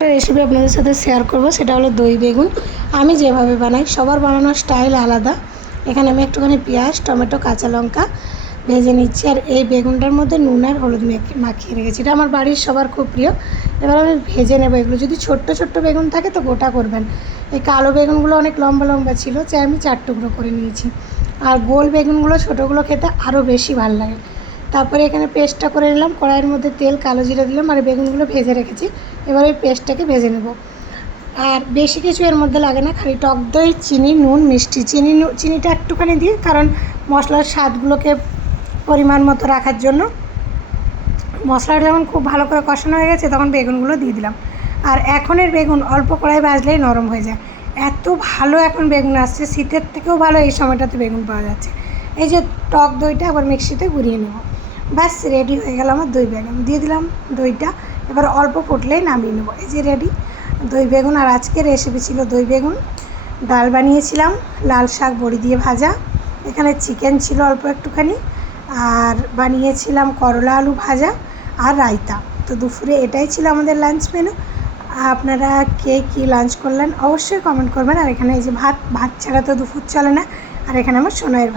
Recipe আপনাদের সাথে share করব, সেটা হলো দই বেগুন। আমি যেভাবে বানাই সবার বানানোর স্টাইল আলাদা। এখানে আমি একটুখানি পেঁয়াজ, টমেটো, কাঁচা লঙ্কা ভেজে নিচ্ছি, আর এই বেগুনটার মধ্যে নুন আর হলুদ মাখিয়ে রেখেছি। এটা আমার বাড়ির সবার খুব প্রিয়। এবার আমি ভেজে নেব এগুলো। যদি ছোট্ট ছোট্ট বেগুন থাকে তো গোটা করবেন। এই কালো বেগুনগুলো অনেক লম্বা লম্বা ছিল, চাই আমি 4 টুকরো করে নিয়েছি। আর গোল বেগুনগুলো ছোটোগুলো খেতে আরও বেশি ভালো লাগে। তারপরে এখানে পেস্টটা করে নিলাম। কড়াইয়ের মধ্যে তেল, কালো জিরা দিলাম, আর বেগুনগুলো ভেজে রেখেছি। এবার ওই পেস্টটাকে ভেজে নেব। আর বেশি কিছু এর মধ্যে লাগে না, খালি টক দই, চিনি, নুন, মিষ্টি। চিনিটা একটুখানি দিই, কারণ মশলার স্বাদগুলোকে পরিমাণ মতো রাখার জন্য। মশলাটা যখন খুব ভালো করে কষানো হয়ে গেছে তখন বেগুনগুলো দিয়ে দিলাম। আর এখনের বেগুন অল্প কড়াই ভাজলেই নরম হয়ে যায়। এত ভালো এখন বেগুন আসছে, শীতের থেকেও ভালো এই সময়টাতে বেগুন পাওয়া যাচ্ছে। এই যে টক দইটা আবার মিক্সিতে গুঁড়িয়ে নেব। ব্যাস রেডি হয়ে গেল আমার দই বেগুন। দিয়ে দিলাম দইটা। এবার অল্প ফুটলেই নামিয়ে নেব। এই যে রেডি দই বেগুন। আর আজকের রেসিপি ছিল দই বেগুন। ডাল বানিয়েছিলাম, লাল শাক বড়ি দিয়ে ভাজা, এখানে চিকেন ছিল অল্প একটুখানি, আর বানিয়েছিলাম করলা আলু ভাজা আর রায়তা। তো দুপুরে এটাই ছিল আমাদের লাঞ্চ মেনু। আপনারা কে কী লাঞ্চ করলেন অবশ্যই কমেন্ট করবেন। আর এখানে এই যে ভাত ছাড়া তো দুপুর চলে না। আর এখানে আমার সোনাইয়ের ভাত।